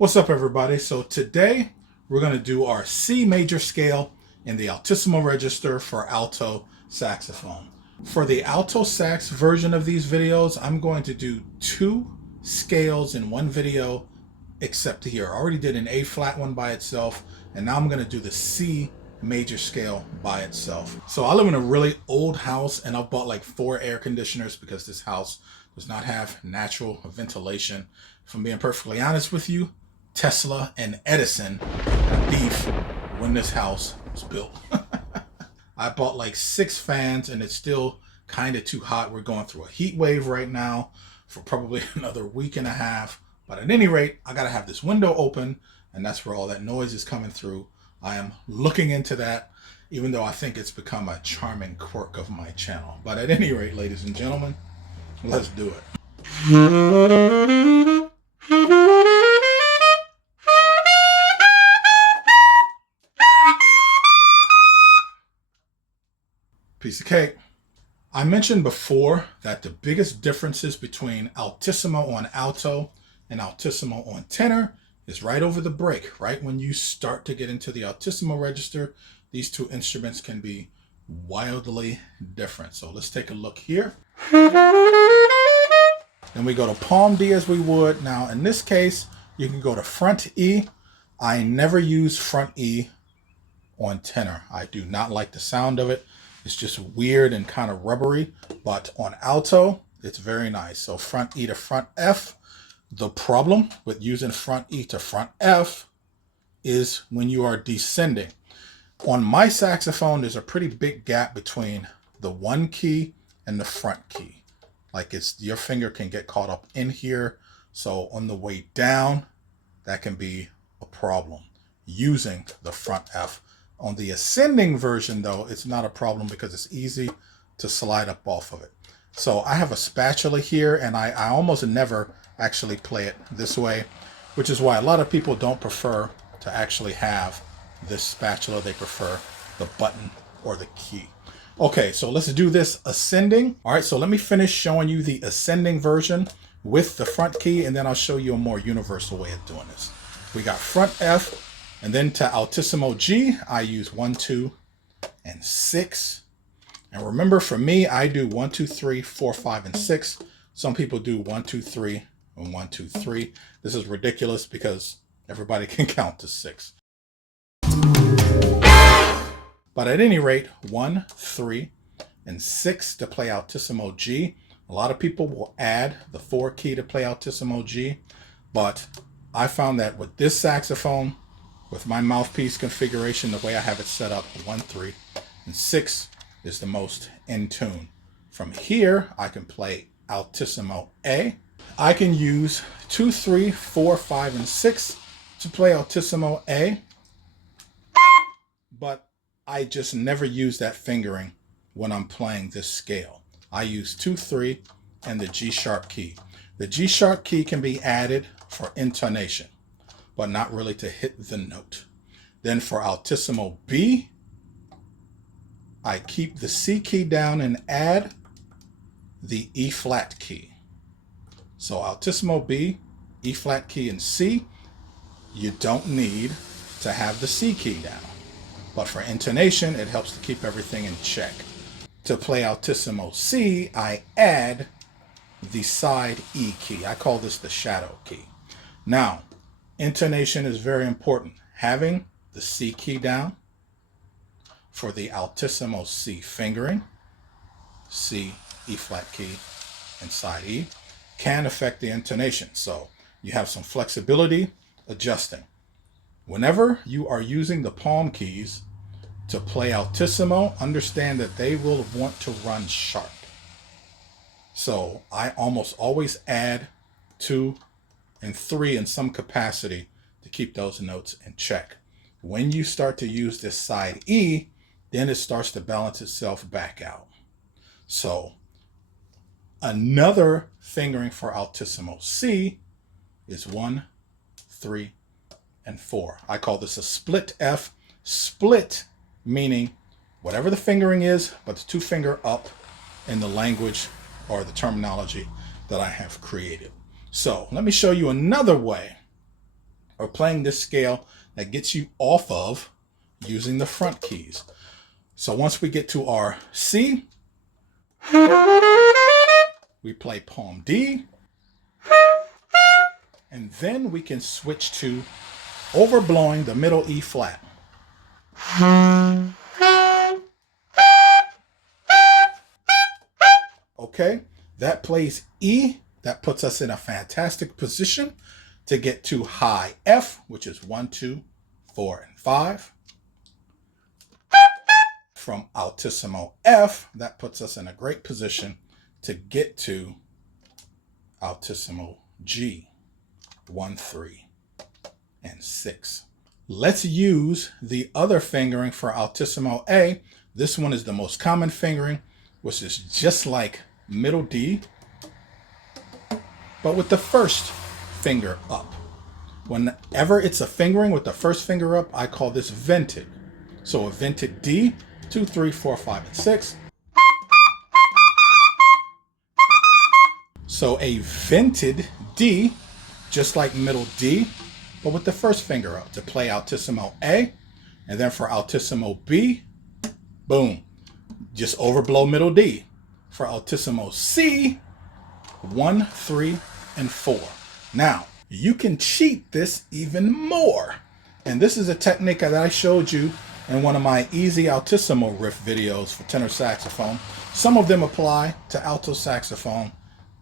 What's up, everybody? So today we're going to do our C major scale in the Altissimo register for alto saxophone. For the alto sax version of these videos, I'm going to do two scales in one video, except here. I already did an A flat one by itself, and now I'm going to do the C major scale by itself. So I live in a really old house, and I've bought like 4 air conditioners because this house does not have natural ventilation. If I'm being perfectly honest with you, Tesla and Edison had beef when this house was built. I bought like 6 fans and it's still kind of too hot. We're going through a heat wave right now for probably another week and a half. But at any rate, I got to have this window open, and that's where all that noise is coming through. I am looking into that, even though I think it's become a charming quirk of my channel. But at any rate, ladies and gentlemen, let's do it. Piece of cake. I mentioned before that the biggest differences between Altissimo on alto and Altissimo on tenor is right over the break. Right when you start to get into the Altissimo register, these two instruments can be wildly different. So let's take a look here. Then we go to palm D as we would. Now in this case, you can go to front E. I never use front E on tenor. I do not like the sound of it. It's just weird and kind of rubbery, but on alto, it's very nice. So front E to front F. The problem with using front E to front F is when you are descending. On my saxophone, there's a pretty big gap between the 1 key and the front key. Like your finger can get caught up in here. So on the way down, that can be a problem using the front F. On the ascending version, though, it's not a problem because it's easy to slide up off of it. So I have a spatula here, and I almost never actually play it this way, which is why a lot of people don't prefer to actually have this spatula. They prefer the button or the key. Okay, so let's do this ascending. All right, so let me finish showing you the ascending version with the front key, and then I'll show you a more universal way of doing this. We got front F. And then to Altissimo G, I use 1, 2, and 6. And remember, for me, I do 1, 2, 3, 4, 5, and 6. Some people do 1, 2, 3, and 1, 2, 3. This is ridiculous because everybody can count to 6. But at any rate, 1, 3, and 6 to play Altissimo G. A lot of people will add the 4 key to play Altissimo G. But I found that with this saxophone, with my mouthpiece configuration, the way I have it set up, 1, 3, and 6 is the most in tune. From here, I can play Altissimo A. I can use 2, 3, 4, 5, and 6 to play Altissimo A. But I just never use that fingering when I'm playing this scale. I use 2, 3, and the G sharp key. The G sharp key can be added for intonation, but not really to hit the note. Then for Altissimo B, I keep the C key down and add the E flat key. So Altissimo B, E flat key, and C, you don't need to have the C key down. But for intonation, it helps to keep everything in check. To play Altissimo C, I add the side E key. I call this the shadow key. Now, intonation is very important. Having the C key down for the Altissimo C fingering, C, E flat key, and side E, can affect the intonation. So you have some flexibility adjusting. Whenever you are using the palm keys to play Altissimo, understand that they will want to run sharp. So I almost always add 2 and 3 in some capacity to keep those notes in check. When you start to use this side E, then it starts to balance itself back out. So another fingering for Altissimo C is 1, 3, and 4. I call this a split F. Split meaning whatever the fingering is, but the 2 finger up in the language or the terminology that I have created. So let me show you another way or playing this scale that gets you off of using the front keys. So once we get to our C, we play palm D, and then we can switch to overblowing the middle E flat. Okay, that plays E. That puts us in a fantastic position to get to high F, which is 1, 2, 4, and 5. From Altissimo F, that puts us in a great position to get to Altissimo G, 1, 3, and 6. Let's use the other fingering for Altissimo A. This one is the most common fingering, which is just like middle D, but with the first finger up. Whenever it's a fingering with the first finger up, I call this vented. So a vented D, 2, 3, 4, 5, and 6. So a vented D, just like middle D, but with the first finger up to play Altissimo A. And then for Altissimo B, boom, just overblow middle D. For Altissimo C, 1, 3, and 4. Now, you can cheat this even more. And this is a technique that I showed you in one of my easy Altissimo riff videos for tenor saxophone. Some of them apply to alto saxophone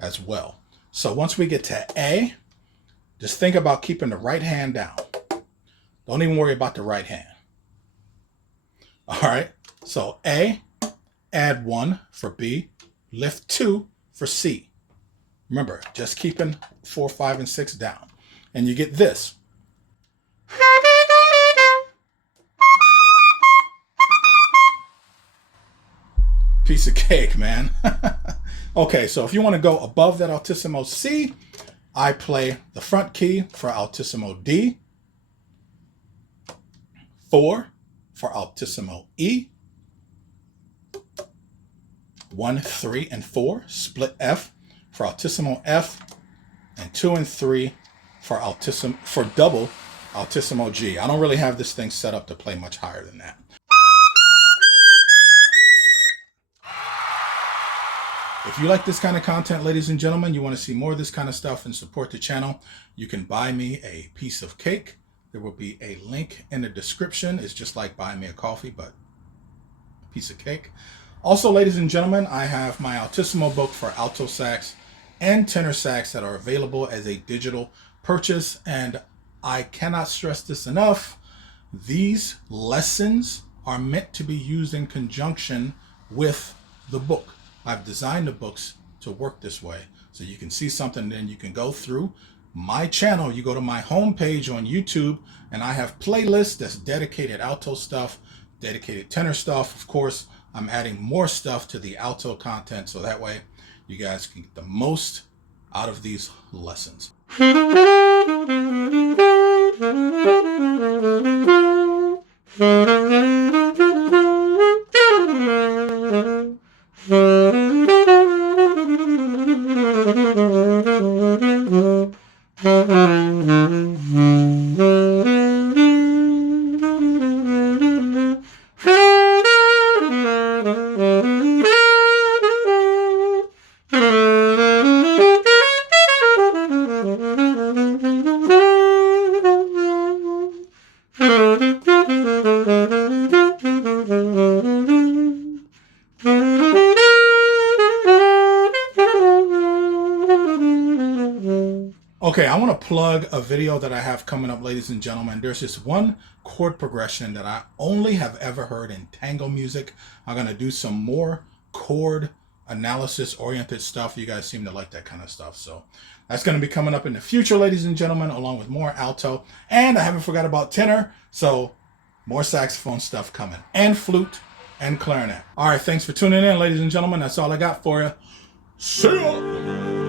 as well. So once we get to A, just think about keeping the right hand down. Don't even worry about the right hand. All right, so A, add 1 for B, lift 2 for C. Remember, just keeping 4, 5, and 6 down. And you get this. Piece of cake, man. Okay, so if you want to go above that Altissimo C, I play the front key for Altissimo D, 4 for Altissimo E, 1, 3, and 4, split F for Altissimo F, and 2 and 3 for double Altissimo G. I don't really have this thing set up to play much higher than that. If you like this kind of content, ladies and gentlemen, you want to see more of this kind of stuff and support the channel, you can buy me a piece of cake. There will be a link in the description. It's just like buying me a coffee, but a piece of cake. Also, ladies and gentlemen, I have my Altissimo book for alto sax and tenor sax that are available as a digital purchase. And I cannot stress this enough. These lessons are meant to be used in conjunction with the book. I've designed the books to work this way. So you can see something, then you can go through my channel. You go to my homepage on YouTube, and I have playlists that's dedicated alto stuff, dedicated tenor stuff. Of course, I'm adding more stuff to the alto content, so that way you guys can get the most out of these lessons. Okay, I want to plug a video that I have coming up, ladies and gentlemen. There's this one chord progression that I only have ever heard in tango music. I'm going to do some more chord analysis oriented stuff. You guys seem to like that kind of stuff. So that's going to be coming up in the future, ladies and gentlemen, along with more alto. And I haven't forgot about tenor. So more saxophone stuff coming, and flute and clarinet. All right, thanks for tuning in, ladies and gentlemen. That's all I got for you. See ya.